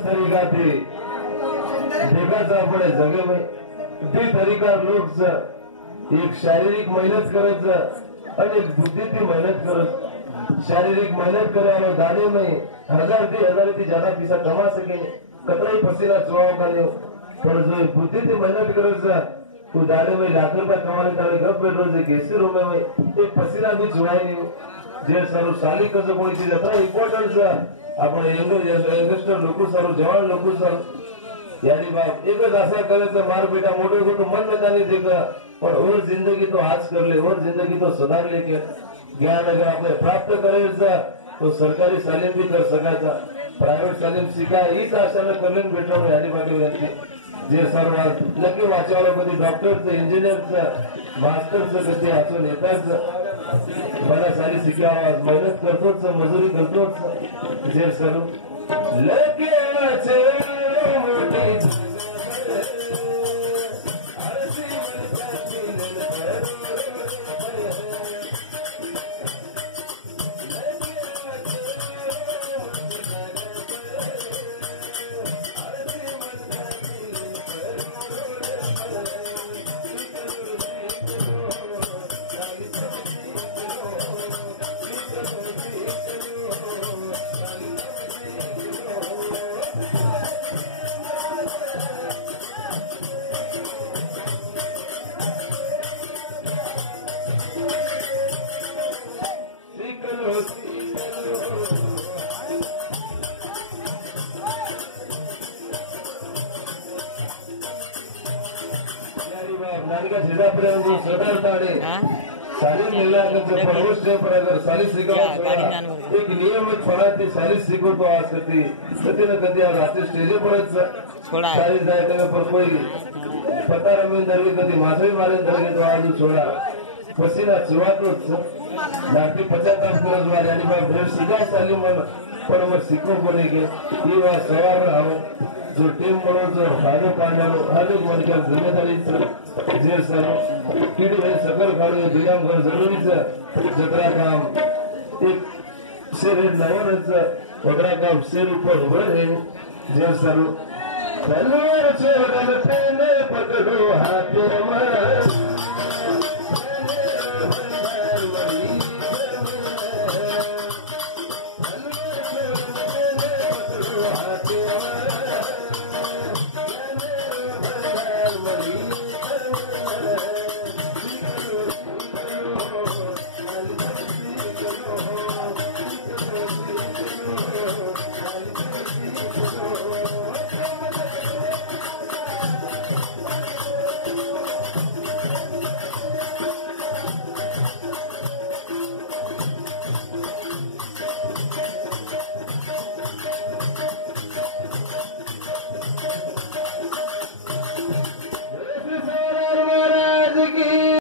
तरीका थी देखा था अपने जगह में ते तरीका लोग एक शारीरिक मेहनत करत और एक बुद्धि की मेहनत करत। शारीरिक मेहनत करे और दाने में 1000 થી ज्यादा पैसा कमा सके कतराई पसीना चुवाओ का नहीं पर जो बुद्धि की मेहनत करत तो दाने में लाख रुपया कमाने तारे घर बैठ रोज एक रूम में एक पसीना भी चुवाई नहीं जे सारू साली कसं कोणी चीज आता इम्पॉर्टंट आपण यंगस्टर लोक सर जवान लोक सर यानी बाप एकच असा करायचं मार बेटा मोठे होतो मन नकाने ते पण और जिंदगी तो आज कर ले और जिंदगी तो सुधार ले के ज्ञान अगर आपने प्राप्त करायचं तो सरकारी तालीम भी कर सकायचा प्रायव्हेट तालीम शिका हीच आशाने करलेन भेटवून यानी बाकी जे सर्व नक्की वाचावलं कधी डॉक्टरचं इंजिनियरचं मास्टरचं कधी असून येताच मला सारी शिका मेहनत करतोच मजुरी करतोच जे सर्व एक नियमित फळात सारी शिकवतो आज कधी कधी ना कधी आज रात्री स्टेजे परत सारी जायचं पर कोई पता रमेन दरवे कधी माझाही मारेन दरगे तो आज सोडा पसीना चुवातोच रात्री 50 दिवस वाले आणि मग भेट सीधा चालली मन पण मग शिकव कोणी गे ती वा सवार राहो जो टीम म्हणून जो फायदा पाडणारो हर एक मनकर जिम्मेदारीचं जे सर्व किडी हे सकल काढून दिल्याम घर जरुरीचं जत्रा काम एक शरीर नवरच वगैरह काम सिर ऊपर उभं है जे सर्व तलवार छोड़ने पकड़ो हाथ में